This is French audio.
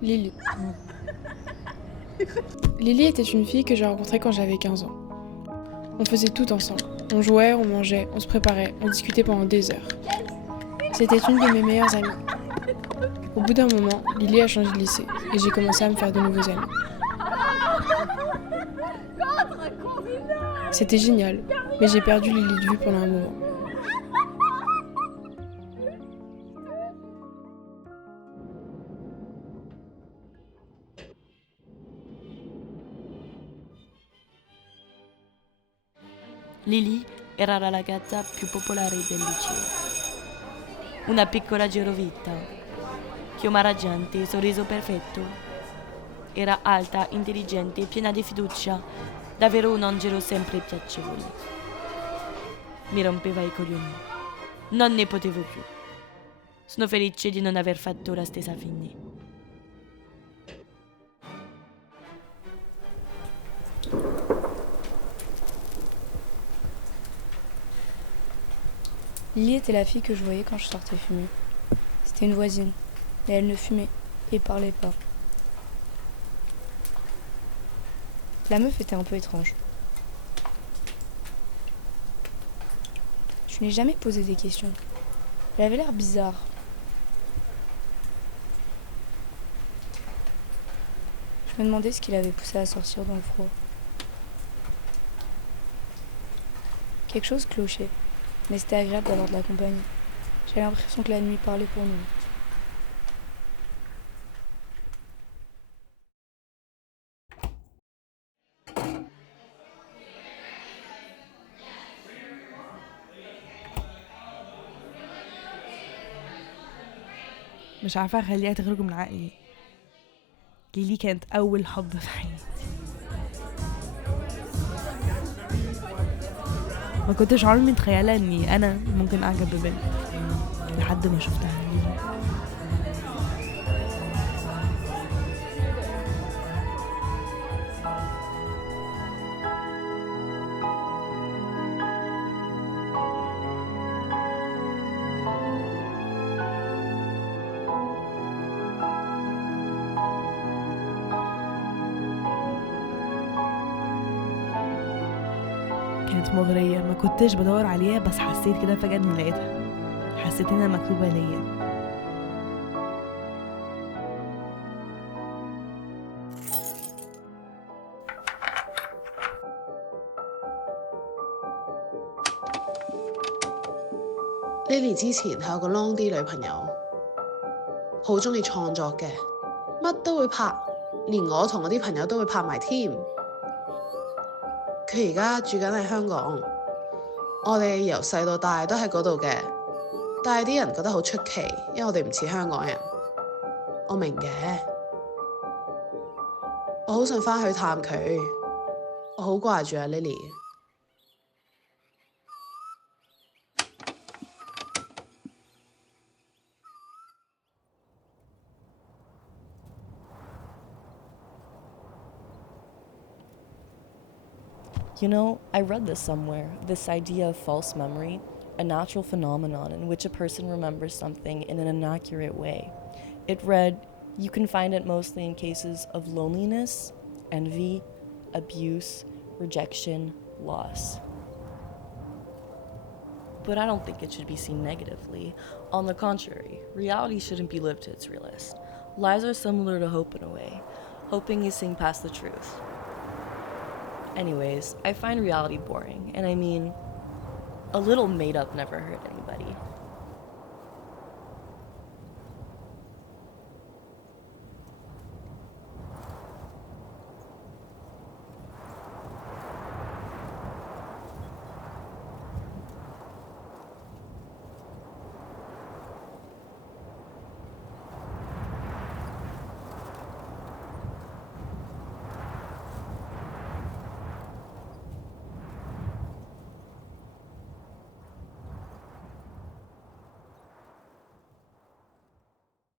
Lily. Lily était une fille que j'ai rencontrée quand j'avais 15 ans. On faisait tout ensemble. On jouait, on mangeait, on se préparait, on discutait pendant des heures. C'était une de mes meilleures amies. Au bout d'un moment, Lily a changé de lycée et j'ai commencé à me faire de nouveaux amis. C'était génial, mais j'ai perdu Lily de vue pendant un moment. Lily era la ragazza più popolare del liceo. Una piccola girovita, chioma raggiante, sorriso perfetto. Era alta, intelligente, piena di fiducia, davvero un angelo sempre piacevole. Mi rompeva i coglioni. Non ne potevo più. Sono felice di non aver fatto la stessa fine. Lily était la fille que je voyais quand je sortais fumer. C'était une voisine, mais elle ne fumait et parlait pas. La meuf était un peu étrange. Je n'ai jamais posé des questions. Elle avait l'air bizarre. Je me demandais ce qui l'avait poussée à sortir dans le froid. Quelque chose clochait, mais c'était agréable d'avoir de la compagnie. J'avais l'impression que la nuit parlait pour nous. مش عارفة أخليها تخرج من عقلي. ليلي كانت أول حب في حياتي. ما كنتش عمري متخيلة إني أنا ممكن أعجب ببنت لحد ما شفتها ليلي. كانت مغرية، ما كنتش بدور عليها بس حسيت كده فجأة إني لقيتها. حسيت إنها مكتوبة ليا. Lily 之前係有個 long 啲女朋友，好鍾意創作嘅，乜都會拍，連我同我啲朋友都會拍埋添。佢而家住緊喺香港，我哋由細到大都喺嗰度嘅，但係啲人覺得好出奇，因為我哋唔似香港人。我明嘅，我好想返去探佢，我好掛住阿 Lily。You know, I read this somewhere, this idea of false memory, a natural phenomenon in which a person remembers something in an inaccurate way. It read, you can find it mostly in cases of loneliness, envy, abuse, rejection, loss. But I don't think it should be seen negatively. On the contrary, reality shouldn't be lived to its realest. Lies are similar to hope in a way. Hoping is seeing past the truth. Anyways, I find reality boring, and I mean, a little made up never hurt anybody.